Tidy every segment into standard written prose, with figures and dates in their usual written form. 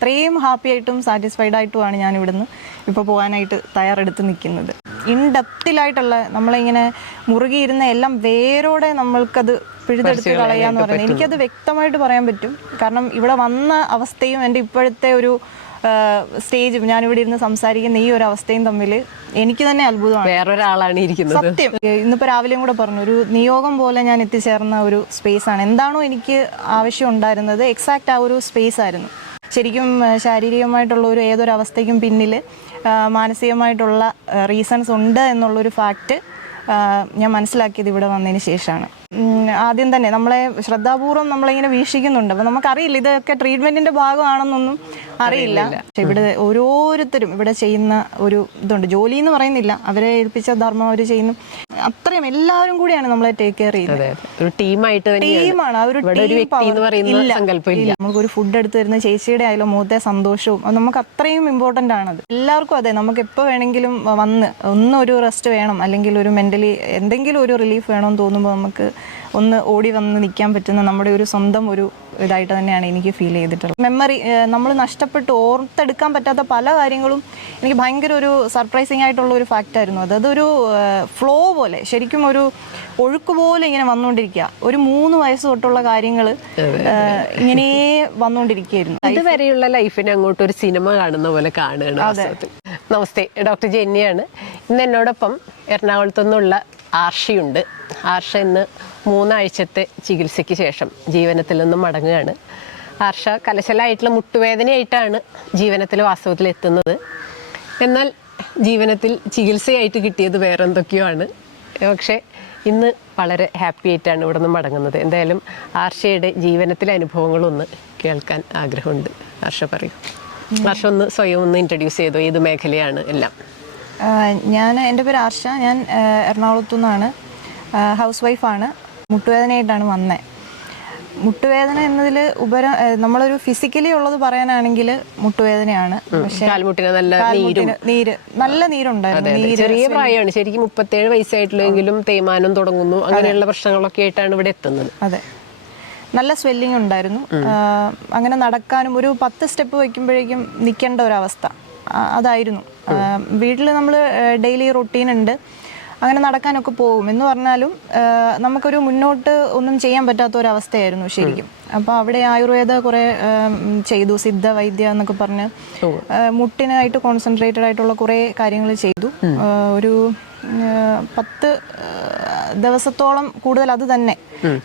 അത്രയും ഹാപ്പി ആയിട്ടും സാറ്റിസ്ഫൈഡ് ആയിട്ടുമാണ് ഞാൻ ഇവിടുന്ന് ഇപ്പോൾ പോകാനായിട്ട് തയ്യാറെടുത്ത് നിൽക്കുന്നത്. ഇൻഡെപ്തിലായിട്ടുള്ള നമ്മളിങ്ങനെ മുറുകിയിരുന്ന എല്ലാം വേരോടെ നമ്മൾക്കത് പിഴുതെടുത്ത് കളയാന്ന് പറയുന്നത് എനിക്കത് വ്യക്തമായിട്ട് പറയാൻ പറ്റും. കാരണം ഇവിടെ വന്ന അവസ്ഥയും എൻ്റെ ഇപ്പോഴത്തെ ഒരു സ്റ്റേജും ഞാനിവിടെ ഇരുന്ന് സംസാരിക്കുന്ന ഈ ഒരു അവസ്ഥയും തമ്മിൽ എനിക്ക് തന്നെ അത്ഭുതമാണ്. വേറൊരാളാണ് ഇരിക്കുന്നത്. സത്യം. ഇന്നിപ്പോൾ രാവിലെയും കൂടെ പറഞ്ഞു, ഒരു നിയോഗം പോലെ ഞാൻ എത്തിച്ചേർന്ന ഒരു സ്പേസാണ്. എന്താണോ എനിക്ക് ആവശ്യം ഉണ്ടായിരുന്നത് എക്സാക്റ്റ് ആ ഒരു സ്പേസ് ആയിരുന്നു. ശരിക്കും ശാരീരികമായിട്ടുള്ള ഒരു ഏതൊരു അവസ്ഥയ്ക്കും പിന്നിൽ മാനസികമായിട്ടുള്ള റീസൺസ് ഉണ്ട് എന്നുള്ളൊരു ഫാക്റ്റ് ഞാൻ മനസ്സിലാക്കിയത് ഇവിടെ വന്നതിന് ശേഷമാണ്. ആദ്യം തന്നെ നമ്മളെ ശ്രദ്ധാപൂർവ്വം നമ്മളിങ്ങനെ വീക്ഷിക്കുന്നുണ്ട്. അപ്പോൾ നമുക്കറിയില്ല ഇതൊക്കെ ട്രീറ്റ്മെൻറ്റിൻ്റെ ഭാഗമാണെന്നൊന്നും അറിയില്ല. പക്ഷെ ഇവിടെ ഓരോരുത്തരും ഇവിടെ ചെയ്യുന്ന ഒരു ഇതുണ്ട്. ജോലി എന്ന് പറയുന്നില്ല, അവരെ ഏൽപ്പിച്ച ധർമ്മം അവർ ചെയ്യുന്നു. അത്രയും എല്ലാവരും കൂടിയാണ് നമ്മളെ ടേക്ക് കെയർ ചെയ്യുന്നത്. ഒരു ടീമാണ്. ആ ഒരു ഇല്ല. നമുക്കൊരു ഫുഡ് എടുത്ത് തരുന്ന ചേച്ചിയുടെ ആയാലും മുഖത്തെ സന്തോഷവും അത് നമുക്ക് അത്രയും ഇമ്പോർട്ടൻ്റ് ആണത്. എല്ലാവർക്കും അതെ, നമുക്ക് എപ്പോൾ വേണമെങ്കിലും വന്ന് ഒന്നൊരു റെസ്റ്റ് വേണം, അല്ലെങ്കിൽ ഒരു മെൻ്റലി എന്തെങ്കിലും ഒരു റിലീഫ് വേണമെന്ന് തോന്നുമ്പോൾ നമുക്ക് ഒന്ന് ഓടി വന്ന് നിൽക്കാൻ പറ്റുന്ന നമ്മുടെ ഒരു സ്വന്തം ഒരു ഇതായിട്ട് തന്നെയാണ് എനിക്ക് ഫീൽ ചെയ്തിട്ടുള്ളത്. മെമ്മറി നമ്മൾ നഷ്ടപ്പെട്ട് ഓർത്തെടുക്കാൻ പറ്റാത്ത പല കാര്യങ്ങളും എനിക്ക് ഭയങ്കര ഒരു സർപ്രൈസിങ് ആയിട്ടുള്ള ഒരു ഫാക്റ്റായിരുന്നു. അതൊരു ഫ്ലോ പോലെ, ശരിക്കും ഒരു ഒഴുക്ക് പോലെ ഇങ്ങനെ വന്നുകൊണ്ടിരിക്കുക. ഒരു 3 വയസ്സ് തൊട്ടുള്ള കാര്യങ്ങൾ ഇങ്ങനെ വന്നുകൊണ്ടിരിക്കുകയായിരുന്നു. ഇതുവരെയുള്ള ലൈഫിനെ അങ്ങോട്ട് ഒരു സിനിമ കാണുന്ന പോലെ കാണുകയാണ്. നമസ്തേ, ഡോക്ടർ ജെന്നിയാണ്. ഇന്ന് എന്നോടൊപ്പം എറണാകുളത്തു നിന്നുള്ള ആർഷയുണ്ട്. ആർഷ ഇന്ന് 3 ആഴ്ചത്തെ ചികിത്സയ്ക്ക് ശേഷം ജീവനത്തിൽ നിന്നും മടങ്ങുകയാണ്. ആർഷ കലശലായിട്ടുള്ള മുട്ടുവേദനയായിട്ടാണ് ജീവനത്തിൽ വാസ്തവത്തിൽ എത്തുന്നത്. എന്നാൽ ജീവനത്തിൽ ചികിത്സയായിട്ട് കിട്ടിയത് വേറെ എന്തൊക്കെയോ ആണ്. പക്ഷേ ഇന്ന് വളരെ ഹാപ്പി ആയിട്ടാണ് ഇവിടെ നിന്ന് മടങ്ങുന്നത്. എന്തായാലും ആർഷയുടെ ജീവനത്തിലെ അനുഭവങ്ങളൊന്ന് കേൾക്കാൻ ആഗ്രഹമുണ്ട്. ആർഷ പറയൂ. ആർഷ ഒന്ന് സ്വയം ഒന്ന് ഇൻട്രൊഡ്യൂസ് ചെയ്തോ, ഏത് മേഖലയാണ് എല്ലാം? എൻ്റെ പേര് ആർഷ. ഞാൻ എറണാകുളത്തു നിന്നാണ്. ഹൗസ് വൈഫാണ്. മുട്ടുവേദനയായിട്ടാണ് വന്നത്. മുട്ടുവേദന എന്നതിൽ നമ്മളൊരു ഫിസിക്കലി ഉള്ളത് പറയാനാണെങ്കിൽ മുട്ടുവേദനയാണ്. പക്ഷേ നല്ല നീരുണ്ടായിരുന്നു. ചെറിയ പ്രായമാണ് ശരിക്കും, 37 വയസ്സായിട്ടുള്ളെങ്കിലും തേയ്മാനം തുടങ്ങുന്നു, അങ്ങനെയുള്ള പ്രശ്നങ്ങളൊക്കെ ആയിട്ടാണ് ഇവിടെ എത്തുന്നത്. അതെ, നല്ല സ്വെല്ലിംഗ് ഉണ്ടായിരുന്നു. അങ്ങനെ നടക്കാനും ഒരു 10 സ്റ്റെപ്പ് വയ്ക്കുമ്പോഴേക്കും നിൽക്കേണ്ട ഒരവസ്ഥ അതായിരുന്നു. വീട്ടിൽ നമ്മൾ ഡെയിലി റൊട്ടീൻ ഉണ്ട്, അങ്ങനെ നടക്കാനൊക്കെ പോകും. എന്ന് പറഞ്ഞാലും നമുക്കൊരു മുന്നോട്ട് ഒന്നും ചെയ്യാൻ പറ്റാത്ത ഒരവസ്ഥയായിരുന്നു ശരിക്കും. അപ്പോൾ അവിടെ ആയുർവേദ കുറേ ചെയ്തു, സിദ്ധ വൈദ്യ എന്നൊക്കെ പറഞ്ഞ് മുട്ടിനായിട്ട് കോൺസെൻട്രേറ്റഡ് ആയിട്ടുള്ള കുറേ കാര്യങ്ങൾ ചെയ്തു. ഒരു 10 ദിവസത്തോളം കൂടുതൽ അത് തന്നെ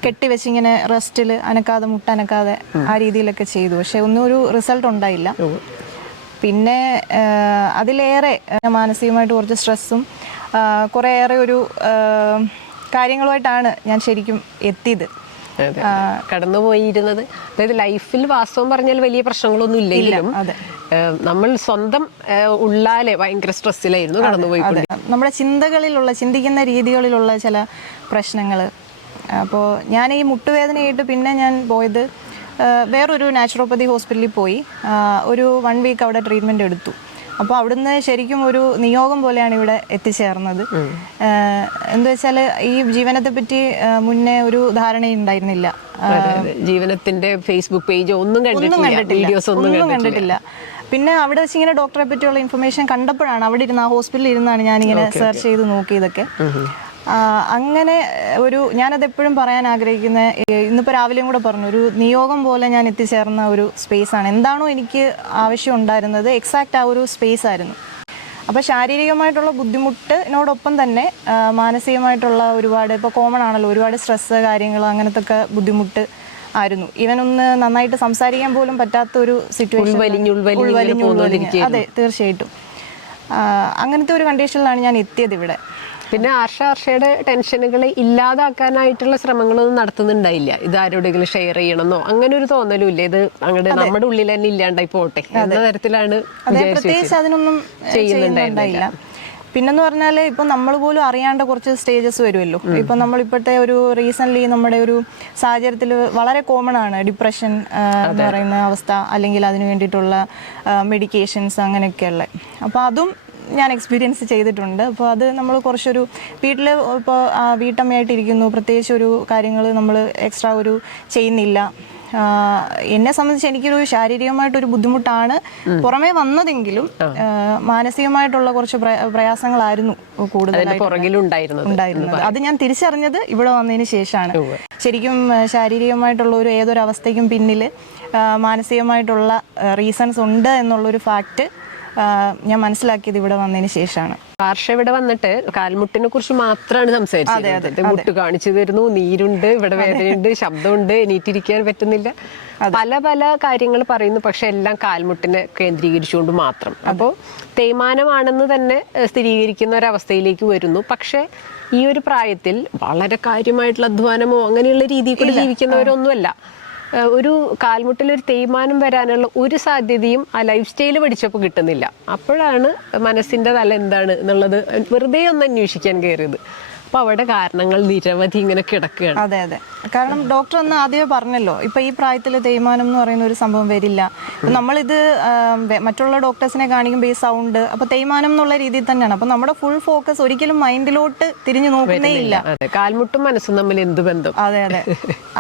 കെട്ടിവെച്ചിങ്ങനെ റെസ്റ്റിൽ അനക്കാതെ മുട്ടനക്കാതെ ആ രീതിയിലൊക്കെ ചെയ്തു. പക്ഷെ ഒന്നും ഒരു റിസൾട്ട് ഉണ്ടായില്ല. പിന്നെ അതിലേറെ മാനസികമായിട്ട് കുറച്ച് സ്ട്രെസ്സും കുറേയേറെ ഒരു കാര്യങ്ങളുമായിട്ടാണ് ഞാൻ ശരിക്കും എത്തിയത്, കടന്നുപോയിരുന്നത്. അതായത് ലൈഫിൽ വാസ്തവം പറഞ്ഞാൽ വലിയ പ്രശ്നങ്ങളൊന്നും ഇല്ലെങ്കിലും നമ്മൾ സ്വന്തം ഉള്ളാലെ ഭയങ്കര സ്ട്രെസ്സിലായിരുന്നു കടന്നുപോയി. നമ്മുടെ ചിന്തിക്കുന്ന രീതികളിലുള്ള ചില പ്രശ്നങ്ങൾ. അപ്പോൾ ഞാൻ ഈ മുട്ടുവേദനയായിട്ട് പിന്നെ ഞാൻ പോയത് വേറൊരു നാച്ചുറോപ്പതി ഹോസ്പിറ്റലിൽ പോയി. ഒരു 1 വീക്ക് അവിടെ ട്രീറ്റ്മെൻറ്റ് എടുത്തു. അപ്പോൾ അവിടുന്ന് ശരിക്കും ഒരു നിയോഗം പോലെയാണ് ഇവിടെ എത്തിച്ചേർന്നത്. എന്താ വെച്ചാൽ ഈ ജീവനത്തെ പറ്റി മുന്നേ ഒരു ധാരണയുണ്ടായിരുന്നില്ല. ജീവനത്തിന്റെ ഫേസ്ബുക്ക് പേജ് ഒന്നും കണ്ടിട്ടില്ല. പിന്നെ അവിടെ വെച്ച് ഇങ്ങനെ ഡോക്ടറെ പറ്റിയുള്ള ഇൻഫർമേഷൻ കണ്ടപ്പോഴാണ്, അവിടെ ഇരുന്ന് ആ ഹോസ്പിറ്റലിൽ ഇരുന്നാണ് ഞാനിങ്ങനെ സെർച്ച് ചെയ്ത് നോക്കിയതൊക്കെ. അങ്ങനെ ഒരു ഞാനതെപ്പോഴും പറയാൻ ആഗ്രഹിക്കുന്ന, ഇന്നിപ്പോൾ രാവിലെയും കൂടെ പറഞ്ഞു, ഒരു നിയോഗം പോലെ ഞാൻ എത്തിച്ചേർന്ന ഒരു സ്പേസാണ്. എന്താണോ എനിക്ക് ആവശ്യം ഉണ്ടായിരുന്നത് എക്സാക്റ്റ് ആ ഒരു സ്പേസ് ആയിരുന്നു. അപ്പോൾ ശാരീരികമായിട്ടുള്ള ബുദ്ധിമുട്ടിനോടൊപ്പം തന്നെ മാനസികമായിട്ടുള്ള ഒരുപാട്, ഇപ്പോൾ കോമൺ ആണല്ലോ, ഒരുപാട് സ്ട്രെസ്സ് കാര്യങ്ങൾ അങ്ങനത്തെ ഒക്കെ ബുദ്ധിമുട്ട് ആയിരുന്നു. ഇവനൊന്ന് നന്നായിട്ട് സംസാരിക്കാൻ പോലും പറ്റാത്ത ഒരു സിറ്റുവേഷൻ. അതെ, തീർച്ചയായിട്ടും അങ്ങനത്തെ ഒരു കണ്ടീഷനിലാണ് ഞാൻ എത്തിയത് ഇവിടെ. പിന്നെ ആർഷയുടെ ടെൻഷനുകളെ ഇല്ലാതാക്കാനായിട്ടുള്ള ശ്രമങ്ങളൊന്നും നടത്തുന്നുണ്ടായില്ല. ഇത് ആരോടെങ്കിലും ഷെയർ ചെയ്യണമെന്നോ അങ്ങനെ ഒരു തോന്നലും ഇല്ല. ഇത് അങ്ങോട്ട് നമ്മുടെ ഉള്ളിൽ തന്നെ ഇല്ലാണ്ടായി പോട്ടെ എന്ന തരത്തിലാണ് പ്രത്യേകിച്ച് അതിനൊന്നും ചെയ്യുന്നുണ്ടായില്ല. പിന്നെന്ന് പറഞ്ഞാൽ ഇപ്പം നമ്മൾ പോലും അറിയാണ്ട കുറച്ച് സ്റ്റേജസ് വരുമല്ലോ. ഇപ്പം നമ്മളിപ്പോഴത്തെ ഒരു റീസെൻ്റ്ലി നമ്മുടെ ഒരു സാഹചര്യത്തിൽ വളരെ കോമൺ ആണ് ഡിപ്രഷൻ എന്ന് പറയുന്ന അവസ്ഥ, അല്ലെങ്കിൽ അതിന് വേണ്ടിയിട്ടുള്ള മെഡിക്കേഷൻസ് അങ്ങനെയൊക്കെയുള്ള. അപ്പോൾ അതും ഞാൻ എക്സ്പീരിയൻസ് ചെയ്തിട്ടുണ്ട്. അപ്പോൾ അത് നമ്മൾ കുറച്ചൊരു വീട്ടിൽ ഇപ്പോൾ വീട്ടമ്മയായിട്ടിരിക്കുന്നു, പ്രത്യേകിച്ച് ഒരു കാര്യങ്ങൾ നമ്മൾ എക്സ്ട്രാ ഒരു ചെയ്യുന്നില്ല, എന്നെ സംബന്ധിച്ച് എനിക്കൊരു ശാരീരികമായിട്ടൊരു ബുദ്ധിമുട്ടാണ് പുറമേ വന്നതെങ്കിലും മാനസികമായിട്ടുള്ള കുറച്ച് പ്രയാസങ്ങളായിരുന്നു കൂടുതലായിട്ട് ഉണ്ടായിരുന്നത്. അത് ഞാൻ തിരിച്ചറിഞ്ഞത് ഇവിടെ വന്നതിന് ശേഷമാണ്. ശരിക്കും ശാരീരികമായിട്ടുള്ള ഏതൊരു അവസ്ഥയ്ക്കും പിന്നിൽ മാനസികമായിട്ടുള്ള റീസൺസ് ഉണ്ട് എന്നുള്ളൊരു ഫാക്ട് ഞാൻ മനസ്സിലാക്കിയത് ഇവിടെ വന്നതിന് ശേഷമാണ്. പാർഷ ഇവിടെ വന്നിട്ട് കാൽമുട്ടിനെ കുറിച്ച് മാത്രമാണ് സംസാരിച്ചത്. മുട്ട് കാണിച്ചു തരുന്നു, നീരുണ്ട്, ഇവിടെ വേദനയുണ്ട്, ശബ്ദമുണ്ട്, എണീറ്റിരിക്കാൻ പറ്റുന്നില്ല, പല പല കാര്യങ്ങൾ പറയുന്നു. പക്ഷെ എല്ലാം കാൽമുട്ടിനെ കേന്ദ്രീകരിച്ചുകൊണ്ട് മാത്രം. അപ്പോൾ തേയ്മാനമാണെന്ന് തന്നെ സ്ഥിരീകരിക്കുന്ന ഒരവസ്ഥയിലേക്ക് വരുന്നു. പക്ഷെ ഈ ഒരു പ്രായത്തിൽ വളരെ കാര്യമായിട്ടുള്ള അധ്വാനമോ അങ്ങനെയുള്ള രീതിയിൽ കൂടി ജീവിക്കുന്നവരൊന്നുമല്ല. ഒരു കാൽമുട്ടിലൊരു തേയ്മാനം വരാനുള്ള ഒരു സാധ്യതയും ആ ലൈഫ് സ്റ്റൈൽ പഠിച്ചപ്പോൾ കിട്ടുന്നില്ല. അപ്പോഴാണ് മനസ്സിൻ്റെ തല എന്താണ് എന്നുള്ളത് വെറുതെ ഒന്ന് അന്വേഷിക്കാൻ കയറിയത്. അപ്പോൾ അവിടെ കാരണങ്ങൾ നിരവധി ഇങ്ങനെ കിടക്കുകയാണ്. അതെ അതെ, കാരണം ഡോക്ടർ ഒന്ന് ആദ്യമേ പറഞ്ഞല്ലോ, ഇപ്പം ഈ പ്രായത്തിൽ തേയ്മാനം എന്ന് പറയുന്ന ഒരു സംഭവം വരില്ല. നമ്മളിത് മറ്റുള്ള ഡോക്ടേഴ്സിനെ കാണിക്കുമ്പോൾ ഈ സൗണ്ട്, അപ്പോൾ തേയ്മാനം എന്നുള്ള രീതിയിൽ തന്നെയാണ്. അപ്പം നമ്മുടെ ഫുൾ ഫോക്കസ് ഒരിക്കലും മൈൻഡിലോട്ട് തിരിഞ്ഞു നോക്കുന്നേ ഇല്ല. കാൽമുട്ടും മനസ്സും തമ്മിൽ എന്ത് ബന്ധം? അതെ അതെ,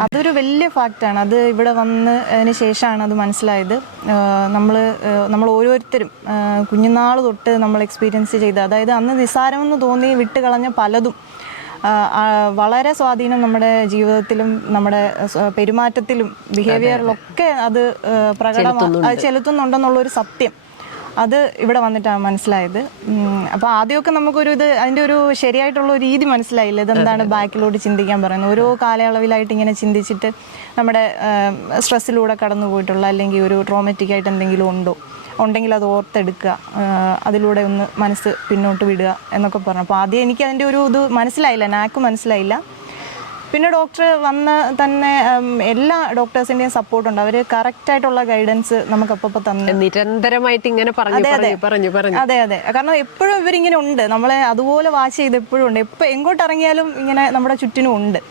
അതൊരു വലിയ ഫാക്റ്റാണ്. അത് ഇവിടെ വന്നതിന് ശേഷമാണ് അത് മനസ്സിലായത്. നമ്മൾ ഓരോരുത്തരും കുഞ്ഞുനാൾ തൊട്ട് നമ്മൾ എക്സ്പീരിയൻസ് ചെയ്ത്, അതായത് അന്ന് നിസ്സാരമെന്ന് തോന്നി വിട്ടുകളഞ്ഞ പലതും വളരെ സ്വാധീനം നമ്മുടെ ജീവിതത്തിലും നമ്മുടെ പെരുമാറ്റത്തിലും ബിഹേവിയറിലൊക്കെ അത് ചെലുത്തുന്നുണ്ടെന്നുള്ളൊരു സത്യം അത് ഇവിടെ വന്നിട്ടാണ് മനസ്സിലായത്. അപ്പോൾ ആദ്യമൊക്കെ നമുക്കൊരു അതിൻ്റെ ഒരു ശരിയായിട്ടുള്ള ഒരു രീതി മനസ്സിലായില്ല. ഇതെന്താണ് ബാക്കിലോട്ട് ചിന്തിക്കാൻ പറയുന്നത്. ഓരോ കാലയളവിലായിട്ട് ഇങ്ങനെ ചിന്തിച്ചിട്ട് നമ്മുടെ സ്ട്രെസ്സിലൂടെ കടന്നു പോയിട്ടുള്ള അല്ലെങ്കിൽ ഒരു ട്രോമാറ്റിക് ആയിട്ട് എന്തെങ്കിലും ഉണ്ടെങ്കിൽ അത് ഓർത്തെടുക്കുക, അതിലൂടെ ഒന്ന് മനസ്സ് പിന്നോട്ട് വിടുക എന്നൊക്കെ പറഞ്ഞു. അപ്പോൾ ആദ്യം എനിക്ക് അതിൻ്റെ ഇത് മനസ്സിലായില്ല, നാക്ക് മനസ്സിലായില്ല. പിന്നെ ഡോക്ടർ വന്ന് തന്നെ എല്ലാ ഡോക്ടേഴ്സിൻ്റെയും സപ്പോർട്ടുണ്ട്. അവർ കറക്റ്റായിട്ടുള്ള ഗൈഡൻസ് നമുക്കപ്പോൾ തന്നെ നിരന്തരമായിട്ട് ഇങ്ങനെ പറഞ്ഞു. അതെ അതെ, കാരണം എപ്പോഴും ഇവരിങ്ങനെ ഉണ്ട്, നമ്മളെ അതുപോലെ വാച്ച് ചെയ്ത് എപ്പോഴും ഉണ്ട്. എങ്ങോട്ട് ഇറങ്ങിയാലും ഇങ്ങനെ നമ്മുടെ ചുറ്റിനും ഉണ്ട്,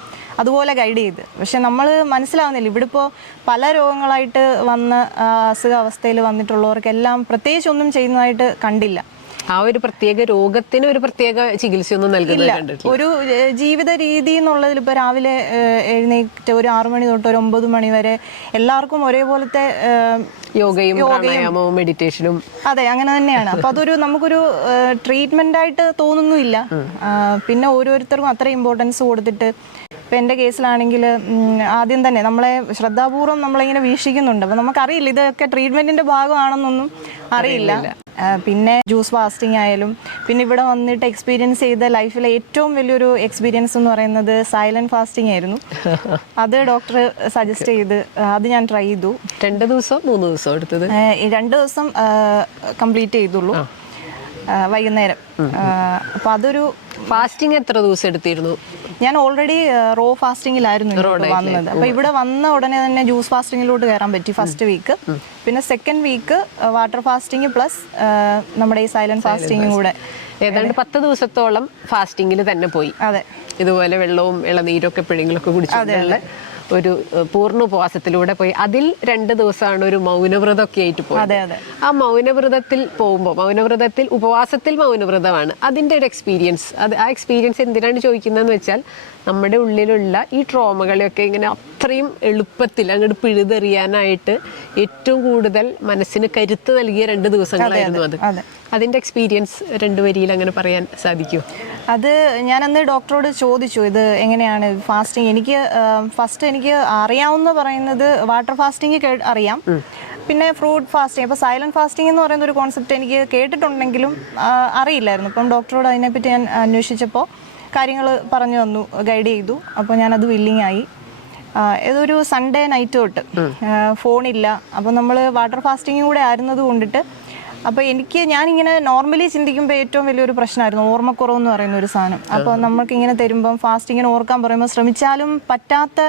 അതുപോലെ ഗൈഡ് ചെയ്ത്. പക്ഷെ നമ്മൾ മനസ്സിലാവുന്നില്ല. ഇവിടെ ഇപ്പോൾ പല രോഗങ്ങളായിട്ട് വന്ന അസുഖാവസ്ഥയിൽ വന്നിട്ടുള്ളവർക്കെല്ലാം പ്രത്യേകിച്ച് ഒന്നും ചെയ്യുന്നതായിട്ട് കണ്ടില്ല. ആ ഒരു പ്രത്യേക രോഗത്തിന് ഒരു പ്രത്യേക ചികിത്സയൊന്നും നൽകില്ല. ഒരു ജീവിത രീതി എന്നുള്ളതിൽ ഇപ്പോൾ രാവിലെ എഴുന്നേറ്റ് ഒരു 6 മണി തൊട്ട് ഒരു 9 മണി വരെ എല്ലാവർക്കും ഒരേപോലത്തെ യോഗയും പ്രാണായാമവും മെഡിറ്റേഷനും. അതെ, അങ്ങനെ തന്നെയാണ്. അപ്പോൾ അതൊരു നമുക്കൊരു ട്രീറ്റ്മെന്റ് ആയിട്ട് തോന്നുന്നുമില്ല. പിന്നെ ഓരോരുത്തർക്കും അത്ര ഇമ്പോർട്ടൻസ് കൊടുത്തിട്ട്, ഇപ്പം എൻ്റെ കേസിലാണെങ്കിൽ ആദ്യം തന്നെ നമ്മളെ ശ്രദ്ധാപൂർവ്വം നമ്മളിങ്ങനെ വീക്ഷിക്കുന്നുണ്ട്. അപ്പം നമുക്കറിയില്ല ഇതൊക്കെ ട്രീറ്റ്മെന്റിന്റെ ഭാഗമാണെന്നൊന്നും അറിയില്ല. പിന്നെ ജ്യൂസ് ഫാസ്റ്റിംഗ് ആയാലും, പിന്നെ ഇവിടെ വന്നിട്ട് എക്സ്പീരിയൻസ് ചെയ്ത ലൈഫിലെ ഏറ്റവും വലിയൊരു എക്സ്പീരിയൻസ് എന്ന് പറയുന്നത് സൈലന്റ് ഫാസ്റ്റിംഗ് ആയിരുന്നു. അത് ഡോക്ടർ സജസ്റ്റ് ചെയ്ത് അത് ഞാൻ ട്രൈ ചെയ്തു. 2 ദിവസം 3 ദിവസം എടുത്തത്? 2 ദിവസം കംപ്ലീറ്റ് ചെയ്തുള്ളൂ, വൈകുന്നേരം. അപ്പം അതൊരു ഫാസ്റ്റിംഗ് എത്ര ദിവസം എടുത്തിരുന്നു? ഞാൻ ഓൾറെഡി റോ ഫാസ്റ്റിംഗിലായിരുന്നു വന്നത്. അപ്പൊ ഇവിടെ വന്ന ഉടനെ തന്നെ ജ്യൂസ് ഫാസ്റ്റിംഗിലോട്ട് കയറാൻ പറ്റി ഫസ്റ്റ് വീക്ക്. പിന്നെ second week water fasting plus നമ്മുടെ ഈ സൈലന്റ് ഫാസ്റ്റിംഗും കൂടെ ഏതാണ്ട് 10 ദിവസത്തോളം ഫാസ്റ്റിംഗിൽ തന്നെ പോയി. അതെ, ഇതുപോലെ വെള്ളവും ഇളനീരൊക്കെ എപ്പോഴെങ്കിലൊക്കെ കുടിച്ചിട്ടുള്ള ഒരു പൂർണ്ണ ഉപവാസത്തിലൂടെ പോയി. അതിൽ 2 ദിവസമാണ് ഒരു മൗനവ്രതമൊക്കെ ആയിട്ട് പോയത്. ആ മൗനവ്രതത്തിൽ പോകുമ്പോൾ, മൗനവ്രതത്തിൽ ഉപവാസത്തിൽ മൗനവ്രതമാണ്, അതിൻ്റെ ഒരു എക്സ്പീരിയൻസ്. ആ എക്സ്പീരിയൻസ് എന്തിനാണ് ചോദിക്കുന്നതെന്ന് വെച്ചാൽ നമ്മുടെ ഉള്ളിലുള്ള ഈ ട്രോമകളെയൊക്കെ ഇങ്ങനെ അത്രയും എളുപ്പത്തിൽ അങ്ങോട്ട് പിഴുതെറിയാനായിട്ട് ഏറ്റവും കൂടുതൽ മനസ്സിന് കരുത്ത് നൽകിയ 2 ദിവസങ്ങളായിരുന്നു അത്. അതിൻ്റെ എക്സ്പീരിയൻസ് 2 വരിയിൽ അങ്ങനെ പറയാൻ സാധിക്കുമോ? അത് ഞാനന്ന് ഡോക്ടറോട് ചോദിച്ചു, ഇത് എങ്ങനെയാണ് ഫാസ്റ്റിംഗ്. എനിക്ക് അറിയാവുന്ന പറയുന്നത് വാട്ടർ ഫാസ്റ്റിംഗ് അറിയാം, പിന്നെ ഫ്രൂട്ട് ഫാസ്റ്റിംഗ്. അപ്പോൾ സൈലന്റ് ഫാസ്റ്റിംഗ് എന്ന് പറയുന്ന ഒരു കോൺസെപ്റ്റ് എനിക്ക് കേട്ടിട്ടുണ്ടെങ്കിലും അറിയില്ലായിരുന്നു. അപ്പം ഡോക്ടറോട് അതിനെപ്പറ്റി ഞാൻ അന്വേഷിച്ചപ്പോൾ കാര്യങ്ങൾ പറഞ്ഞു തന്നു, ഗൈഡ് ചെയ്തു. അപ്പോൾ ഞാനത് വില്ലിങ് ആയി. ഏതൊരു സൺഡേ നൈറ്റ് തൊട്ട് ഫോണില്ല. അപ്പോൾ നമ്മൾ വാട്ടർ ഫാസ്റ്റിംഗ് കൂടെ ആയിരുന്നത് കൊണ്ടിട്ട്, അപ്പോൾ ഞാനിങ്ങനെ നോർമലി ചിന്തിക്കുമ്പോൾ ഏറ്റവും വലിയൊരു പ്രശ്നമായിരുന്നു ഓർമ്മക്കുറവെന്ന് പറയുന്ന ഒരു സാധനം. അപ്പോൾ നമുക്കിങ്ങനെ തരുമ്പം ഫാസ്റ്റിങ്ങിന് ഓർക്കാൻ പറയുമ്പോൾ ശ്രമിച്ചാലും പറ്റാത്ത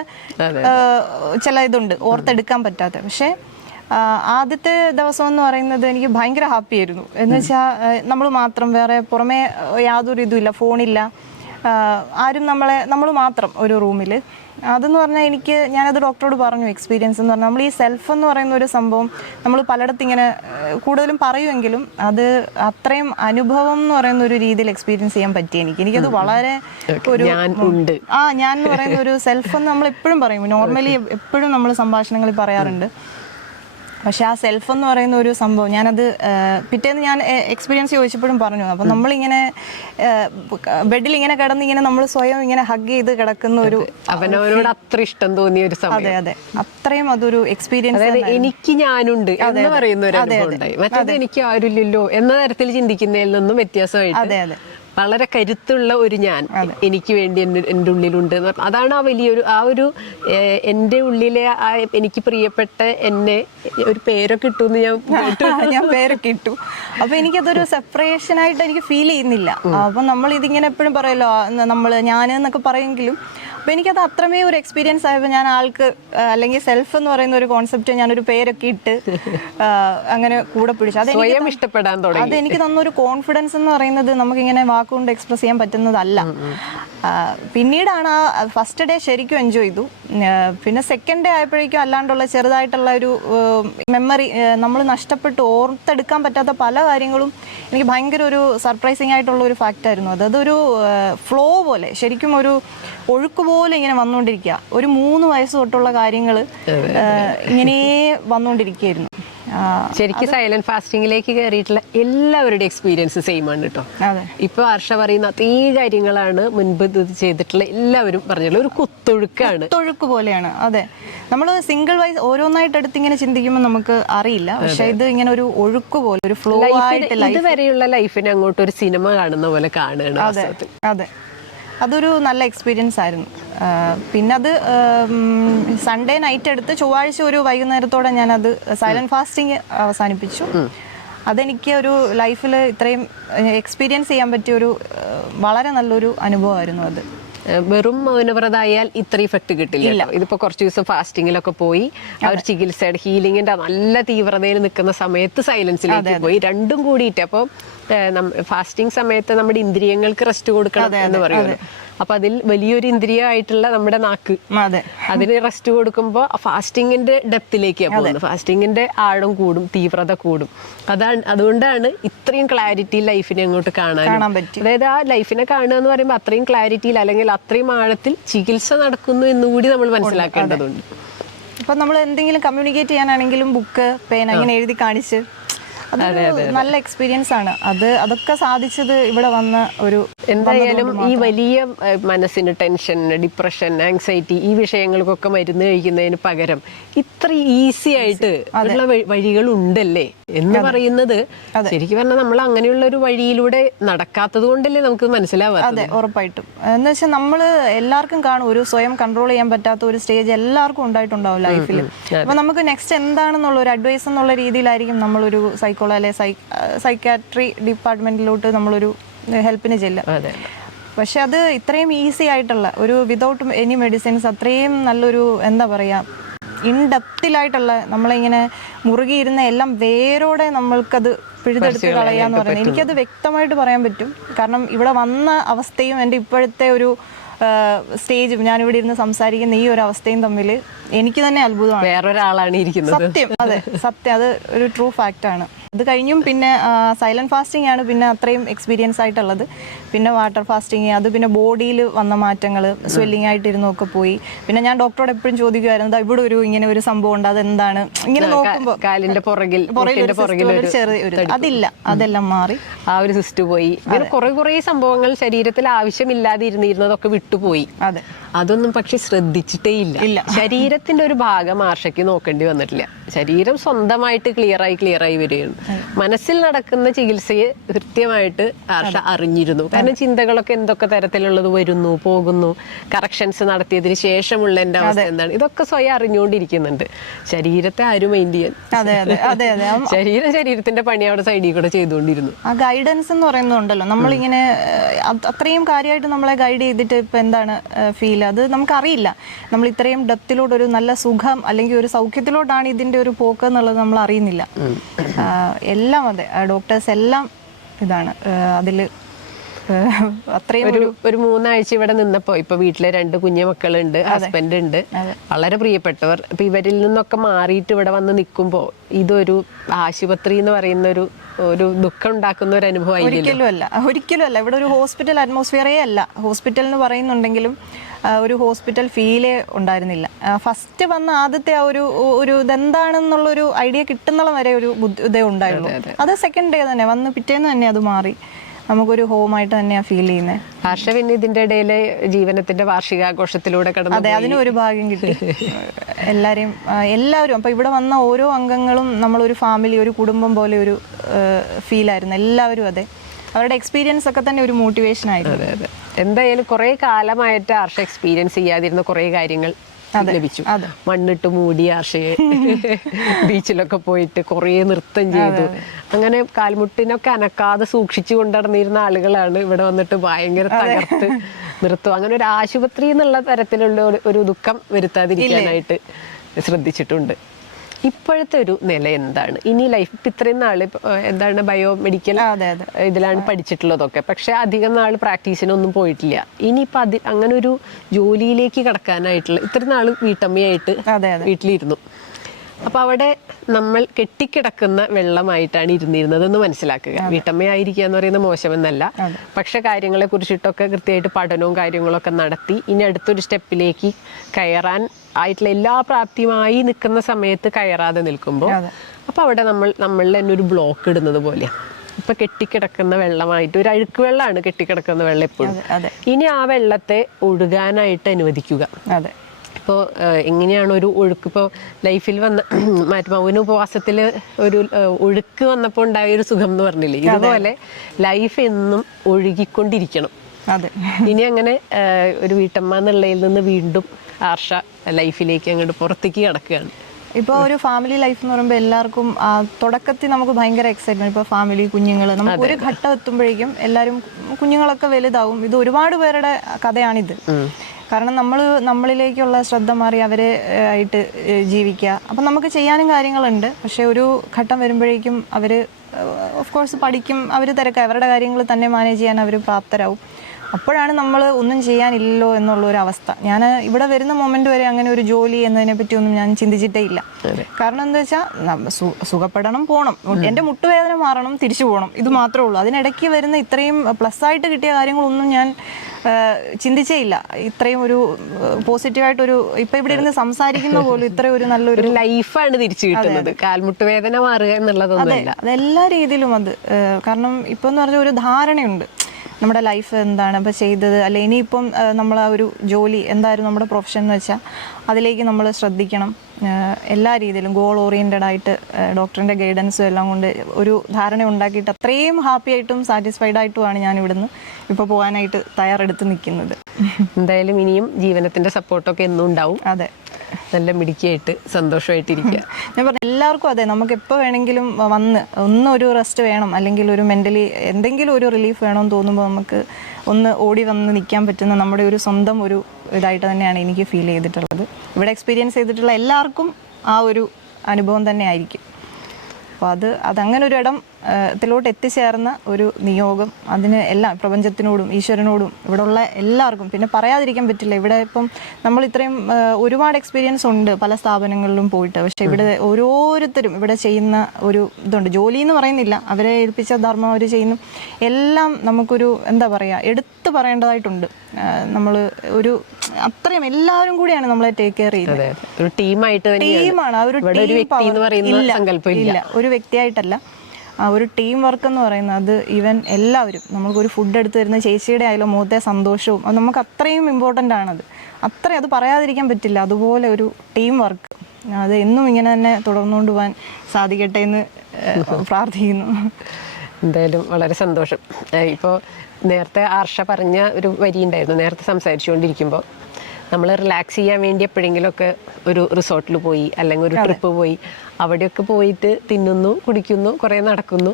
ചില ഇതുണ്ട്, ഓർത്തെടുക്കാൻ പറ്റാത്ത. പക്ഷേ ആദ്യത്തെ ദിവസം എന്ന് പറയുന്നത് എനിക്ക് ഭയങ്കര ഹാപ്പി ആയിരുന്നു. എന്ന് വെച്ചാൽ നമ്മൾ മാത്രം, വേറെ പുറമേ യാതൊരു ഇതുമില്ല, ഫോണില്ല, ആരും നമ്മൾ മാത്രം ഒരു റൂമിൽ. അതെന്ന് പറഞ്ഞാൽ ഞാനത് ഡോക്ടറോട് പറഞ്ഞു. എക്സ്പീരിയൻസ് എന്ന് പറഞ്ഞാൽ നമ്മൾ ഈ സെൽഫ് എന്ന് പറയുന്ന ഒരു സംഭവം നമ്മൾ പലയിടത്ത് ഇങ്ങനെ കൂടുതലും പറയുമെങ്കിലും അത് അത്രയും അനുഭവം എന്ന് പറയുന്ന ഒരു രീതിയിൽ എക്സ്പീരിയൻസ് ചെയ്യാൻ പറ്റി എനിക്കത് വളരെ ഒരു ഞാൻ എന്ന് പറയുന്ന ഒരു സെൽഫ് എന്ന് നമ്മൾ എപ്പോഴും പറയും, നോർമലി എപ്പോഴും നമ്മൾ സംഭാഷണങ്ങളിൽ പറയാറുണ്ട്. പക്ഷെ ആ സെൽഫ് എന്ന് പറയുന്ന ഒരു സംഭവം ഞാനത് പിറ്റേന്ന് ഞാൻ എക്സ്പീരിയൻസ് ചോദിച്ചപ്പോഴും പറഞ്ഞു. അപ്പം നമ്മളിങ്ങനെ ബെഡിൽ ഇങ്ങനെ കിടന്ന് ഇങ്ങനെ നമ്മൾ സ്വയം ഇങ്ങനെ ഹഗ് ചെയ്ത് കിടക്കുന്ന ഒരു അവനവനോട് അത്ര ഇഷ്ടം തോന്നിയ ഒരു സമയം. അതെ അതെ, അത്രയും അതൊരു എക്സ്പീരിയൻസ്. എനിക്ക് ഞാനുണ്ട് എന്ന് പറയുന്ന ഒരു അനുഭവം ഉണ്ടായി. മറ്റേത് എനിക്ക് ആരുമില്ലല്ലോ എന്ന തരത്തിൽ ചിന്തിക്കുന്നതിൽ നിന്നും വ്യത്യാസമായിട്ട് അതെ അതെ വളരെ കരുത്തുള്ള ഒരു ഞാൻ എനിക്ക് വേണ്ടി എൻ്റെ ഉള്ളിലുണ്ട്. അതാണ് ആ വലിയൊരു എൻ്റെ ഉള്ളിലെ ആ എനിക്ക് പ്രിയപ്പെട്ട എന്നെ ഒരു പേരൊക്കെ ഇട്ടു ഞാൻ പേരൊക്കെ ഇട്ടു. അപ്പൊ എനിക്കതൊരു സെപ്പറേഷൻ ആയിട്ട് എനിക്ക് ഫീൽ ചെയ്യുന്നില്ല. അപ്പൊ നമ്മൾ ഇതിങ്ങനെ എപ്പോഴും പറയല്ലോ ഞാൻ എന്നൊക്കെ പറയുമെങ്കിലും അപ്പൊ എനിക്കത് അത്രമേ ഒരു എക്സ്പീരിയൻസ് ആയപ്പോൾ ഞാൻ ആൾക്ക് അല്ലെങ്കിൽ സെൽഫ് എന്ന് പറയുന്ന ഒരു കോൺസെപ്റ്റ് ഞാനൊരു പേരൊക്കെ ഇട്ട് അങ്ങനെ കൂടെ പിടിച്ചു. അത് എനിക്ക് തന്നൊരു കോൺഫിഡൻസ് എന്ന് പറയുന്നത് നമുക്കിങ്ങനെ വാക്കുകൊണ്ട് എക്സ്പ്രസ് ചെയ്യാൻ പറ്റുന്നതല്ല. പിന്നീടാണ് ആ ഫസ്റ്റ് ഡേ ശരിക്കും എൻജോയ് ചെയ്തു. പിന്നെ സെക്കൻഡ് ഡേ ആയപ്പോഴേക്കും അല്ലാണ്ടുള്ള ചെറുതായിട്ടുള്ള ഒരു മെമ്മറി നമ്മൾ നഷ്ടപ്പെട്ട് ഓർത്തെടുക്കാൻ പറ്റാത്ത പല കാര്യങ്ങളും എനിക്ക് ഭയങ്കര ഒരു സർപ്രൈസിങ് ആയിട്ടുള്ള ഒരു ഫാക്റ്റ് ആയിരുന്നു. അതൊരു ഫ്ലോ പോലെ ശരിക്കും ഒരു ഒഴുക്ക് പോലെ ഇങ്ങനെ വന്നുകൊണ്ടിരിക്കുക. ഒരു 3 വയസ്സ് തൊട്ടുള്ള കാര്യങ്ങൾ ഇങ്ങനെ വന്നുകൊണ്ടിരിക്കുകയായിരുന്നു. ശരിക്കും സൈലന്റ് ഫാസ്റ്റിംഗിലേക്ക് കയറിയിട്ടുള്ള എല്ലാവരുടെ എക്സ്പീരിയൻസ് സെയിം ആണ് കേട്ടോ. ഇപ്പൊ ഹർഷ പറയുന്ന അതേ കാര്യങ്ങളാണ് മുൻപ് ഇത് ചെയ്തിട്ടുള്ള എല്ലാവരും പറഞ്ഞുള്ള ഒരു കുത്തൊഴുക്ക് പോലെയാണ്. അതെ, നമ്മൾ സിംഗിൾ വൈസ് ഓരോന്നായിട്ട് എടുത്ത് ഇങ്ങനെ ചിന്തിക്കുമ്പോൾ നമുക്ക് അറിയില്ല. പക്ഷെ ഇത് ഇങ്ങനെ ഒരു ഒഴുക്ക് പോലെ ഒരു ഫ്ലോ ആയിട്ട് ഇതുവരെയുള്ള ലൈഫിനെ അങ്ങോട്ട് ഒരു സിനിമ കാണുന്ന പോലെ കാണുകയാണ്. അതെ അതെ, അതൊരു നല്ല എക്സ്പീരിയൻസ് ആയിരുന്നു. പിന്നെ അത് സൺഡേ നൈറ്റ് എടുത്ത് ചൊവ്വാഴ്ച ഒരു വൈകുന്നേരത്തോടെ ഞാനത് സൈലന്റ് ഫാസ്റ്റിംഗ് അവസാനിപ്പിച്ചു. അതെനിക്ക് ഒരു ലൈഫിൽ ഇത്രയും എക്സ്പീരിയൻസ് ചെയ്യാൻ പറ്റിയൊരു വളരെ നല്ലൊരു അനുഭവമായിരുന്നു അത്. വെറും മൗനവ്രതായാൽ ഇത്ര ഇഫക്റ്റ് കിട്ടില്ല. ഇതിപ്പോ കുറച്ച് ദിവസം ഫാസ്റ്റിങ്ങിലൊക്കെ പോയി ആ ഒരു ചികിത്സയുടെ ഹീലിങ്ങിന്റെ നല്ല തീവ്രതയിൽ നിൽക്കുന്ന സമയത്ത് സൈലൻസിലേക്ക് പോയി. രണ്ടും കൂടിയിട്ട് അപ്പൊ ഫാസ്റ്റിംഗ് സമയത്ത് നമ്മുടെ ഇന്ദ്രിയങ്ങൾക്ക് റെസ്റ്റ് കൊടുക്കണം എന്ന് പറയുന്നത്. അപ്പൊ അതിൽ വലിയൊരു ഇന്ദ്രിയമായിട്ടുള്ള നമ്മുടെ നാക്ക്, അതിന് റെസ്റ്റ് കൊടുക്കുമ്പോൾ ഫാസ്റ്റിങ്ങിന്റെ ഡെപ്തിലേക്കാണ് പോകുന്നത്. ഫാസ്റ്റിങ്ങിന്റെ ആഴം കൂടും, തീവ്രത കൂടും. അതുകൊണ്ടാണ് ഇത്രയും ക്ലാരിറ്റി ലൈഫിനെ അങ്ങോട്ട് കാണാൻ പറ്റും. അതായത് ആ ലൈഫിനെ കാണുക എന്ന് പറയുമ്പോൾ അത്രയും ക്ലാരിറ്റിയിൽ അല്ലെങ്കിൽ അത്രയും ആഴത്തിൽ ചികിത്സ നടക്കുന്നു എന്നുകൂടി നമ്മൾ മനസ്സിലാക്കേണ്ടതുണ്ട്. ഇപ്പൊ നമ്മൾ എന്തെങ്കിലും കമ്മ്യൂണിക്കേറ്റ് ചെയ്യാനാണെങ്കിലും ബുക്ക് പേന അങ്ങനെ എഴുതി കാണിച്ച് നല്ല എക്സ്പീരിയൻസ് ആണ്. അതൊക്കെ സാധിച്ചത് ഇവിടെ വന്ന ഒരു എന്തായാലും ഈ വലിയ മനസ്സിന് ടെൻഷൻ, ഡിപ്രഷൻ, ആങ്സൈറ്റി ഈ വിഷയങ്ങൾക്കൊക്കെ മരുന്ന് കഴിക്കുന്നതിന് പകരം ഇത്ര ഈസി ആയിട്ട് ഉള്ള വഴികൾ ഉണ്ടല്ലേ എന്ന് പറയുന്നത് ശരിക്കും പറഞ്ഞാൽ നമ്മൾ അങ്ങനെയുള്ള ഒരു വഴിയിലൂടെ നടക്കാത്തത് കൊണ്ടല്ലേ നമുക്ക് മനസ്സിലാവാത്തത്. അതെ, ഉറപ്പായിട്ടും. എന്ന് വെച്ചാൽ നമ്മള് എല്ലാവർക്കും കാണും ഒരു സ്വയം കൺട്രോൾ ചെയ്യാൻ പറ്റാത്ത ഒരു സ്റ്റേജ് എല്ലാവർക്കും ഉണ്ടായിട്ടുണ്ടാവും ലൈഫിൽ. അപ്പൊ നമുക്ക് നെക്സ്റ്റ് എന്താണെന്നുള്ള ഒരു അഡ്വൈസ് എന്നുള്ള രീതിയിലായിരിക്കും നമ്മളൊരു സൈക്കാട്രി ഡിപ്പാർട്ട്മെന്റിലോട്ട് നമ്മളൊരു ഹെൽപ്പിന് ചെല്ലുക. പക്ഷെ അത് ഇത്രയും ഈസി ആയിട്ടുള്ള ഒരു വിതൗട്ട് എനി മെഡിസിൻസ് അത്രയും നല്ലൊരു എന്താ പറയാ ഇൻഡെപ്തിലായിട്ടുള്ള നമ്മളിങ്ങനെ മുറുകിയിരുന്ന എല്ലാം വേരോടെ നമ്മൾക്കത് പിഴുതെടുത്ത് കളയാന്ന് പറയുന്നത് എനിക്കത് വ്യക്തമായിട്ട് പറയാൻ പറ്റും. കാരണം ഇവിടെ വന്ന അവസ്ഥയും എൻ്റെ ഇപ്പോഴത്തെ ഒരു സ്റ്റേജും ഞാനിവിടെ ഇരുന്ന് സംസാരിക്കുന്ന ഈ ഒരു അവസ്ഥയും തമ്മിൽ എനിക്ക് തന്നെ അത്ഭുതമാണ്. വേറൊരാളാണ് ഇരിക്കുന്നത്. സത്യം, അതെ സത്യം, അത് ഒരു ട്രൂ ഫാക്റ്റ് ആണ്. അത് കഴിഞ്ഞും പിന്നെ സൈലന്റ് ഫാസ്റ്റിംഗ് ആണ് പിന്നെ അത്രയും എക്സ്പീരിയൻസ് ആയിട്ടുള്ളത്. പിന്നെ വാട്ടർ ഫാസ്റ്റിംഗ്, അത് പിന്നെ ബോഡിയിൽ വന്ന മാറ്റങ്ങൾ, സ്വെല്ലിംഗ് ആയിട്ടിരുന്നൊക്കെ പോയി. പിന്നെ ഞാൻ ഡോക്ടറോട് എപ്പോഴും ചോദിക്കുമായിരുന്നു ഇവിടെ ഇങ്ങനെ ഒരു സംഭവം ഉണ്ട്, അതെന്താണ്? ഇങ്ങനെ നോക്കുമ്പോൾ കാലിന്റെ പുറകിൽ ചെറിയൊരു അതില്ല, അതെല്ലാം മാറി ആ ഒരു സിസ്റ്റ് പോയി. ഇങ്ങനെ കുറെ സംഭവങ്ങൾ ശരീരത്തിൽ ആവശ്യമില്ലാതെ ഇരുന്നിരുന്നതൊക്കെ വിട്ടുപോയി. അതെ, അതൊന്നും പക്ഷെ ശ്രദ്ധിച്ചിട്ടേ ഇല്ല. ശരീരത്തിന്റെ ഒരു ഭാഗം ആർഷയ്ക്ക് നോക്കേണ്ടി വന്നിട്ടില്ല. ശരീരം സ്വന്തമായിട്ട് ക്ലിയറായി വരികയാണ്. മനസ്സിൽ നടക്കുന്ന ചികിത്സയെ കൃത്യമായിട്ട് ആർഷ അറിഞ്ഞിരുന്നു. കാരണം ചിന്തകളൊക്കെ എന്തൊക്കെ തരത്തിലുള്ളത് വരുന്നു പോകുന്നു, കറക്ഷൻസ് നടത്തിയതിന് ശേഷമുള്ള എന്റെ അവസ്ഥ എന്താണ്, ഇതൊക്കെ സ്വയം അറിഞ്ഞുകൊണ്ടിരിക്കുന്നുണ്ട്. ശരീരത്തെ ആരും മൈൻഡ് ചെയ്യാൻ ശരീരത്തിന്റെ പണി അവിടെ സൈഡിൽ കൂടെ ചെയ്തുകൊണ്ടിരുന്നു. ആ ഗൈഡൻസ് എന്ന് പറയുന്നുണ്ടല്ലോ, നമ്മളിങ്ങനെ അത്രയും കാര്യമായിട്ട് നമ്മളെ ഗൈഡ് ചെയ്തിട്ട് ഇപ്പൊ എന്താണ് ഫീൽ, അത് നമുക്കറിയില്ല. നമ്മൾ ഇത്രയും ഡെപ്തിലോട്ട് ഒരു നല്ല സുഖം അല്ലെങ്കിൽ ഒരു സൗഖ്യത്തിലോട്ടാണ് ഇതിന്റെ ഒരു പോക്ക് എന്നുള്ളത് നമ്മൾ അറിയുന്നില്ല. എല്ലാം അതെ, ഡോക്ടേഴ്സ് എല്ലാം ഇതാണ് അതിൽ അത്രയും ഒരു 3 ആഴ്ച ഇവിടെ നിന്നപ്പോ ഇപ്പൊ വീട്ടിലെ 2 കുഞ്ഞു മക്കളുണ്ട്, ഹസ്ബൻഡ് ഉണ്ട്, വളരെ പ്രിയപ്പെട്ടവർ. ഇപ്പൊ ഇവരിൽ നിന്നൊക്കെ മാറിയിട്ട് ഇവിടെ വന്ന് നിൽക്കുമ്പോ ഇതൊരു ആശുപത്രി എന്ന് പറയുന്ന ഒരു ദുഃഖം ഉണ്ടാക്കുന്ന ഒരു അനുഭവം ഒരിക്കലും അല്ല. ഇവിടെ ഒരു ഹോസ്പിറ്റൽ അറ്റ്മോസ്ഫിയറേ അല്ല. ഹോസ്പിറ്റൽ എന്ന് പറയുന്നുണ്ടെങ്കിലും ഒരു ഹോസ്പിറ്റൽ ഫീലേ ഉണ്ടായിരുന്നില്ല. ഫസ്റ്റ് വന്ന ആദ്യത്തെ ആ ഒരു ഇതെന്താണെന്നുള്ളൊരു ഐഡിയ കിട്ടുന്ന വരെ ഒരു ഇതേ ഉണ്ടായിരുന്നു. അത് സെക്കൻഡ് ഡേ തന്നെ വന്ന് പിറ്റേന്ന് തന്നെ അത് മാറി നമുക്കൊരു ഹോമായിട്ട് തന്നെയാണ് ഫീൽ ചെയ്യുന്നത്. ഹർഷ പിന്നെ ഇതിന്റെ ഇടയില് ജീവനത്തിന്റെ വാർഷികാഘോഷത്തിലൂടെ കടന്നു. അതെ, അതിനും ഒരു ഭാഗ്യം കിട്ടി. എല്ലാവരും അപ്പൊ ഇവിടെ വന്ന ഓരോ അംഗങ്ങളും നമ്മളൊരു ഫാമിലി, ഒരു കുടുംബം പോലെ ഒരു ഫീലായിരുന്നു എല്ലാവരും. അതെ, അവരുടെ എക്സ്പീരിയൻസ് ഒക്കെ തന്നെ ഒരു മോട്ടിവേഷൻ ആയിരുന്നു. എന്തായാലും കുറെ കാലമായിട്ട് ഹർഷ എക്സ്പീരിയൻസ് ചെയ്യാതിരുന്ന കുറെ കാര്യങ്ങൾ ലഭിച്ചു. മണ്ണിട്ട് മൂടി ഹർഷയെ ബീച്ചിലൊക്കെ പോയിട്ട് കുറേ നൃത്തം ചെയ്തു. അങ്ങനെ കാൽമുട്ടിനൊക്കെ അനക്കാതെ സൂക്ഷിച്ചു കൊണ്ടുനടന്നിരുന്ന ആളുകളാണ് ഇവിടെ വന്നിട്ട് ഭയങ്കര തകർത്ത് നൃത്തം. അങ്ങനെ ഒരു ആശുപത്രി എന്നുള്ള തരത്തിലുള്ള ഒരു ദുഃഖം വരുത്താതിരിക്കാനായിട്ട് ശ്രദ്ധിച്ചിട്ടുണ്ട്. ഇപ്പോഴത്തെ ഒരു നില എന്താണ്? ഇനി ലൈഫ് ഇപ്പം ഇത്രയും നാള് എന്താണ് ബയോമെഡിക്കൽ ഇതിലാണ് പഠിച്ചിട്ടുള്ളതൊക്കെ, പക്ഷെ അധികം നാൾ പ്രാക്ടീസിനൊന്നും പോയിട്ടില്ല. ഇനിയിപ്പോൾ അങ്ങനെ ഒരു ജോലിയിലേക്ക് കടക്കാനായിട്ടുള്ള ഇത്രയും നാൾ വീട്ടമ്മയായിട്ട് വീട്ടിലിരുന്നു. അപ്പൊ അവിടെ നമ്മൾ കെട്ടിക്കിടക്കുന്ന വെള്ളമായിട്ടാണ് ഇരുന്നിരുന്നതെന്ന് മനസ്സിലാക്കുക. വീട്ടമ്മയായിരിക്കുക എന്ന് പറയുന്നത് മോശമെന്നല്ല, പക്ഷെ കാര്യങ്ങളെ കുറിച്ചിട്ടൊക്കെ കൃത്യമായിട്ട് പഠനവും കാര്യങ്ങളൊക്കെ നടത്തി ഇനി അടുത്തൊരു സ്റ്റെപ്പിലേക്ക് കയറാൻ ആയിട്ടുള്ള എല്ലാ പ്രാപ്തിയുമായി നിൽക്കുന്ന സമയത്ത് കയറാതെ നിൽക്കുമ്പോൾ അപ്പൊ അവിടെ നമ്മളിൽ തന്നെ ഒരു ബ്ലോക്ക് ഇടുന്നത് പോലെ ഇപ്പൊ കെട്ടിക്കിടക്കുന്ന വെള്ളമായിട്ട് ഒരു അഴുക്ക് വെള്ളമാണ് കെട്ടിക്കിടക്കുന്ന വെള്ളം എപ്പോഴും. ഇനി ആ വെള്ളത്തെ ഒഴുകാനായിട്ട് അനുവദിക്കുക. ഇപ്പോൾ എങ്ങനെയാണ് ഒരു ഒഴുക്ക്, ഇപ്പോൾ ലൈഫിൽ വന്ന മൗന ഉപവാസത്തിൽ ഒരു ഒഴുക്ക് വന്നപ്പോൾ ഉണ്ടായ ഒരു സുഖം എന്ന് പറഞ്ഞില്ലേ, ഇതുപോലെ ലൈഫ് എന്നും ഒഴുകിക്കൊണ്ടിരിക്കണം. ഇനി അങ്ങനെ ഒരു വീട്ടമ്മ എന്നുള്ളതിൽ നിന്ന് വീണ്ടും ഹർഷ ലൈഫിലേക്ക് അങ്ങോട്ട് പുറത്തേക്ക് കിടക്കുകയാണ്. ഇപ്പോൾ ഒരു ഫാമിലി ലൈഫ് എന്ന് പറയുമ്പോൾ എല്ലാവർക്കും തുടക്കത്തിൽ നമുക്ക് ഭയങ്കര എക്സൈറ്റ്മെന്റ്. ഇപ്പോൾ ഫാമിലി, കുഞ്ഞുങ്ങൾ, നമുക്ക് ഒരു ഘട്ടം എത്തുമ്പോഴേക്കും എല്ലാവരും കുഞ്ഞുങ്ങളൊക്കെ വലുതാവും. ഇത് ഒരുപാട് പേരുടെ കഥയാണിത്. കാരണം നമ്മളിലേക്കുള്ള ശ്രദ്ധ മാറി അവരെ ആയിട്ട് ജീവിക്കുക. അപ്പം നമുക്ക് ചെയ്യാനും കാര്യങ്ങളുണ്ട്. പക്ഷെ ഒരു ഘട്ടം വരുമ്പോഴേക്കും അവർ ഓഫ് കോഴ്സ് പഠിക്കും, അവർ തിരക്കാം, അവരുടെ കാര്യങ്ങൾ തന്നെ മാനേജ് ചെയ്യാൻ അവർ പ്രാപ്തരാകും. അപ്പോഴാണ് നമ്മൾ ഒന്നും ചെയ്യാനില്ലല്ലോ എന്നുള്ളൊരു അവസ്ഥ. ഞാൻ ഇവിടെ വരുന്ന മൊമെന്റ് വരെ അങ്ങനെ ഒരു ജോലി എന്നതിനെ പറ്റിയൊന്നും ഞാൻ ചിന്തിച്ചിട്ടേ ഇല്ല. കാരണം എന്താ വെച്ചാൽ സുഖപ്പെടണം, പോകണം, എൻ്റെ മുട്ടുവേദന മാറണം, തിരിച്ചു പോകണം, ഇത് മാത്രമേ ഉള്ളൂ. അതിനിടയ്ക്ക് വരുന്ന ഇത്രയും പ്ലസ് ആയിട്ട് കിട്ടിയ കാര്യങ്ങളൊന്നും ഞാൻ ചിന്തിച്ചേ ഇല്ല. ഇത്രയും ഒരു പോസിറ്റീവായിട്ടൊരു ഇപ്പൊ ഇവിടെ ഇരുന്ന് സംസാരിക്കുന്ന പോലും ഇത്രയും ഒരു നല്ലൊരു ലൈഫാണ് തിരിച്ചു കിട്ടുന്നത്. കാൽമുട്ടുവേദന മാറുക എന്നുള്ളതൊന്നും അല്ല. അതെല്ലാ രീതിയിലും അത്. കാരണം ഇപ്പൊ എന്ന് പറഞ്ഞാൽ ഒരു ധാരണയുണ്ട് നമ്മുടെ ലൈഫ് എന്താണ് ഇപ്പം ചെയ്തത്, അല്ലെ ഇനിയിപ്പം നമ്മൾ ആ ഒരു ജോലി എന്തായാലും നമ്മുടെ പ്രൊഫഷൻ എന്ന് വെച്ചാൽ അതിലേക്ക് നമ്മൾ ശ്രദ്ധിക്കണം. എല്ലാ രീതിയിലും ഗോൾ ഓറിയൻറ്റഡ് ആയിട്ട് ഡോക്ടറിൻ്റെ ഗൈഡൻസും എല്ലാം കൊണ്ട് ഒരു ധാരണ ഉണ്ടാക്കിയിട്ട് അത്രയും ഹാപ്പി ആയിട്ടും സാറ്റിസ്ഫൈഡ് ആയിട്ടുമാണ് ഞാൻ ഇവിടുന്ന് ഇപ്പോൾ പോകാനായിട്ട് തയ്യാറെടുത്ത് നിൽക്കുന്നത്. എന്തായാലും ഇനിയും ജീവനത്തിൻ്റെ സപ്പോർട്ടൊക്കെ എന്നും ഉണ്ടാവും. അതെ, നല്ല മിടുക്കിയായിട്ട് സന്തോഷമായിട്ടിരിക്കുക. ഞാൻ പറഞ്ഞു എല്ലാവർക്കും അതെ, നമുക്ക് എപ്പോൾ വേണമെങ്കിലും വന്ന് ഒരു റെസ്റ്റ് വേണം, അല്ലെങ്കിൽ ഒരു മെൻ്റലി എന്തെങ്കിലും ഒരു റിലീഫ് വേണമെന്ന് തോന്നുമ്പോൾ നമുക്ക് ഒന്ന് ഓടി വന്ന് നിൽക്കാൻ പറ്റുന്ന നമ്മുടെ ഒരു സ്വന്തം ഒരു ഇതായിട്ട് തന്നെയാണ് എനിക്ക് ഫീൽ ചെയ്തിട്ടുള്ളത്. ഇവിടെ എക്സ്പീരിയൻസ് ചെയ്തിട്ടുള്ള എല്ലാവർക്കും ആ ഒരു അനുഭവം തന്നെ ആയിരിക്കും. അപ്പോൾ അതങ്ങനെ ഒരു ത്തിലോട്ട് എത്തിച്ചേർന്ന ഒരു നിയോഗം, അതിന് എല്ലാം പ്രപഞ്ചത്തിനോടും ഈശ്വരനോടും ഇവിടെ ഉള്ള എല്ലാവർക്കും പിന്നെ പറയാതിരിക്കാൻ പറ്റില്ല. ഇവിടെ ഇപ്പം നമ്മൾ ഇത്രയും ഒരുപാട് എക്സ്പീരിയൻസ് ഉണ്ട് പല സ്ഥാപനങ്ങളിലും പോയിട്ട്. പക്ഷെ ഇവിടെ ഓരോരുത്തരും ഇവിടെ ചെയ്യുന്ന ഒരു ഇതുണ്ട്, ജോലി എന്ന് പറയുന്നില്ല, അവരെ ഏൽപ്പിച്ച ധർമ്മം അവർ ചെയ്യുന്നു, എല്ലാം നമുക്കൊരു എന്താ പറയുക എടുത്തു പറയേണ്ടതായിട്ടുണ്ട്. നമ്മൾ ഒരു അത്രയും എല്ലാവരും കൂടിയാണ് നമ്മളെ ടേക്ക് കെയർ ചെയ്യുന്നത്. ഒരു ടീമാണ്. ആ ഒരു ഇല്ല, ഒരു വ്യക്തിയായിട്ടല്ല, ഒരു ടീം വർക്ക് എന്ന് പറയുന്നത് അത് ഈവൻ എല്ലാവരും നമുക്കൊരു ഫുഡ് എടുത്ത് തരുന്ന ചേച്ചിയുടെ ആയാലും മുഖത്തെ സന്തോഷവും അത് നമുക്ക് അത്രയും ഇമ്പോർട്ടൻ്റ് ആണത്. അത് പറയാതിരിക്കാൻ പറ്റില്ല. അതുപോലെ ഒരു ടീം വർക്ക് അത് എന്നും ഇങ്ങനെ തന്നെ തുടർന്നുകൊണ്ട് പോകാൻ സാധിക്കട്ടെ എന്ന് പ്രാർത്ഥിക്കുന്നു. എന്തായാലും വളരെ സന്തോഷം. ഇപ്പോൾ നേരത്തെ ഹർഷ പറഞ്ഞ ഒരു വരി ഉണ്ടായിരുന്നു, നേരത്തെ സംസാരിച്ചുകൊണ്ടിരിക്കുമ്പോൾ നമ്മൾ റിലാക്സ് ചെയ്യാൻ വേണ്ടി എപ്പോഴെങ്കിലുമൊക്കെ ഒരു റിസോർട്ടിൽ പോയി അല്ലെങ്കിൽ ഒരു ട്രിപ്പ് പോയി അവിടെയൊക്കെ പോയിട്ട് തിന്നുന്നു, കുടിക്കുന്നു, കുറേ നടക്കുന്നു.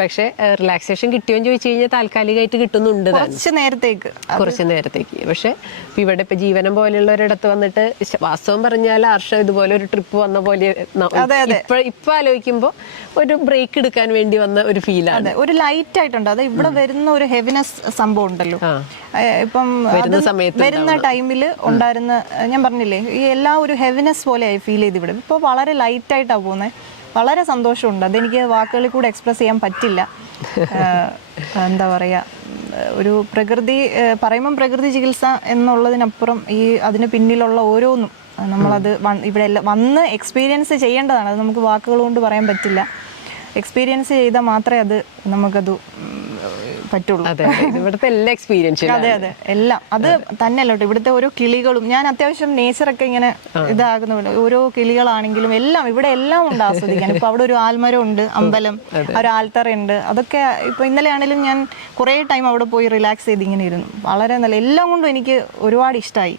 പക്ഷേ റിലാക്സേഷൻ കിട്ടിയോന്ന് ചോദിച്ചു കഴിഞ്ഞാൽ താൽക്കാലികമായിട്ട് കിട്ടുന്നുണ്ട് കുറച്ച് നേരത്തേക്ക്. പക്ഷെ ഇവിടെ ഇപ്പൊ ജീവനം പോലെയുള്ള ഒരിടത്ത് വന്നിട്ട് വാസ്തവം പറഞ്ഞാൽ ആർഷ ഇതുപോലെ ഒരു ട്രിപ്പ് വന്ന പോലെ ഇപ്പൊ ആലോചിക്കുമ്പോ ഒരു ബ്രേക്ക് എടുക്കാൻ വേണ്ടി വന്ന ഒരു ഫീലാണ്. ഒരു ലൈറ്റ് ആയിട്ടുണ്ട്. അത് ഇവിടെ വരുന്ന ഒരു ഹെവിനെസ് സംഭവം ഉണ്ടല്ലോ, ഇപ്പം വരുന്ന ടൈമിൽ ഉണ്ടായിരുന്ന, ഞാൻ പറഞ്ഞില്ലേ, ഈ എല്ലാ ഒരു ഹെവിനെസ് പോലെ ആയി ഫീൽ ചെയ്ത് ഇവിടെ. ഇപ്പോൾ വളരെ ലൈറ്റ് ആയിട്ടാണ് പോകുന്നത്. വളരെ സന്തോഷമുണ്ട്. അതെനിക്ക് വാക്കുകളിൽ കൂടെ എക്സ്പ്രസ് ചെയ്യാൻ പറ്റില്ല. എന്താ പറയുക, ഒരു പ്രകൃതി പറയുമ്പം പ്രകൃതി ചികിത്സ എന്നുള്ളതിനപ്പുറം ഈ അതിന് പിന്നിലുള്ള ഓരോന്നും നമ്മളത് ഇവിടെ വന്ന് എക്സ്പീരിയൻസ് ചെയ്യേണ്ടതാണ്. അത് നമുക്ക് വാക്കുകൾ കൊണ്ട് പറയാൻ പറ്റില്ല. എക്സ്പീരിയൻസ് ചെയ്താൽ മാത്രമേ അത് നമുക്കത് പറ്റുള്ളൂ. ഇവിടുത്തെ എല്ലാ എക്സ്പീരിയൻസും, അതെ അതെ, എല്ലാം അത് തന്നെയല്ലോ. ഇവിടുത്തെ ഓരോ കിളികളും, ഞാൻ അത്യാവശ്യം നേച്ചറൊക്കെ ഇങ്ങനെ ഇതാകുന്ന പോലെ ഓരോ കിളികളാണെങ്കിലും എല്ലാം ഇവിടെ എല്ലാം ഉണ്ട് ആസ്വദിക്കാൻ. ഇപ്പൊ അവിടെ ഒരു ആൽമരം ഉണ്ട്, അമ്പലം, ഒരു ആൽത്തറയുണ്ട്. അതൊക്കെ ഇപ്പൊ ഇന്നലെ ആണെങ്കിലും ഞാൻ കുറേ ടൈം അവിടെ പോയി റിലാക്സ് ചെയ്ത് ഇങ്ങനെ ഇരുന്നു. വളരെ നല്ല, എല്ലാം കൊണ്ടും എനിക്ക് ഒരുപാട് ഇഷ്ടമായി.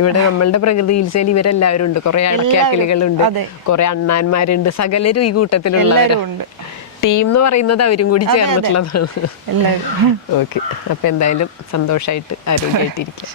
ഇവിടെ നമ്മളുടെ പ്രകൃതി ചികിത്സയിൽ ഇവരെല്ലാവരും ഉണ്ട്. കുറെ അടക്കാക്കിളികളുണ്ട്, കുറെ അണ്ണാന്മാരുണ്ട്, സകലരും ഈ കൂട്ടത്തിലുള്ളവരുണ്ട്. ടീം എന്ന് പറയുന്നത് അവരും കൂടി ചേർന്നിട്ടുള്ളതാണ്. ഓക്കെ, അപ്പൊ എന്തായാലും സന്തോഷമായിട്ട് ആരോഗ്യമായിട്ടിരിക്കും.